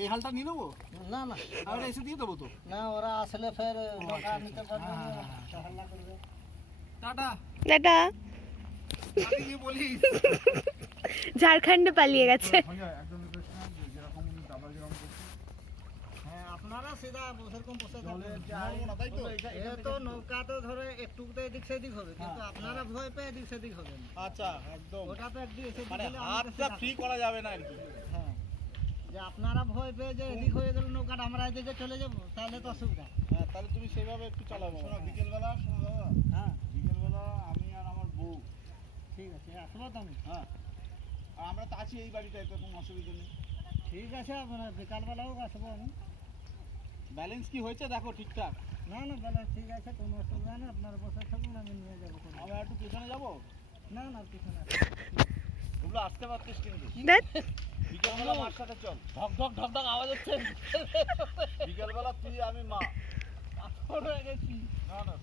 এই হালটা নিয়ে নেবো? না না, আমরা এসে দিয়ে দেবো তো। না ওরা আসলে ফের নৌকা নিতে পারবে না, হাল্লা করবে। Tata tata. কি বলিস? ঝাড়খণ্ডে পালিয়ে গেছে। হ্যাঁ আপনারা সিধা সেরকম বসে তো নৌকা তো ধরে একটু এদিক সেদিক হবে, কিন্তু আপনারা ভয় পেয়ে এদিক সেদিক হবেন। আচ্ছা একদম, ওটা তো একদিক সেদিক মানে হলে হাতটা ফ্রি করা যাবে না আর কি। হ্যাঁ, যে আপনারা ভয় পেয়ে যে এদিক হয়ে গেল নৌকাটা আমরা এদিকে চলে যাবো, তাহলে তো অসুবিধা। হ্যাঁ তাহলে তুমি সেইভাবে একটু চালাবো। শোনো বিকেলবেলা, শোনো দাদা, হ্যাঁ বিকেলবেলা আমি আর আমার বউ, ঠিক আছে আসবো তো আমি। হ্যাঁ আর আমরা তো আছি এই বাড়িটায়, তো কোনো অসুবিধা নেই। ঠিক আছে আপনার বিকালবেলাও আসবো আমি। ব্যালেন্স কি হয়েছে দেখো ঠিকঠাক? না না ব্যালেন্স ঠিক আছে, কোনো অসুবিধা নেই, আপনার বসে থাকুন, আমি নিয়ে যাবো। আমরা একটু পেছনে যাবো। না না পিছনে ওগুলো আসতে পারতিস কিন্তু। ধ্যাৎ। বিকেলবেলা মার সাথে চল। ঢক ঢক ঢক ঢক আওয়াজ হচ্ছে। বিকেলবেলা তুই আমি মা। গেছি না না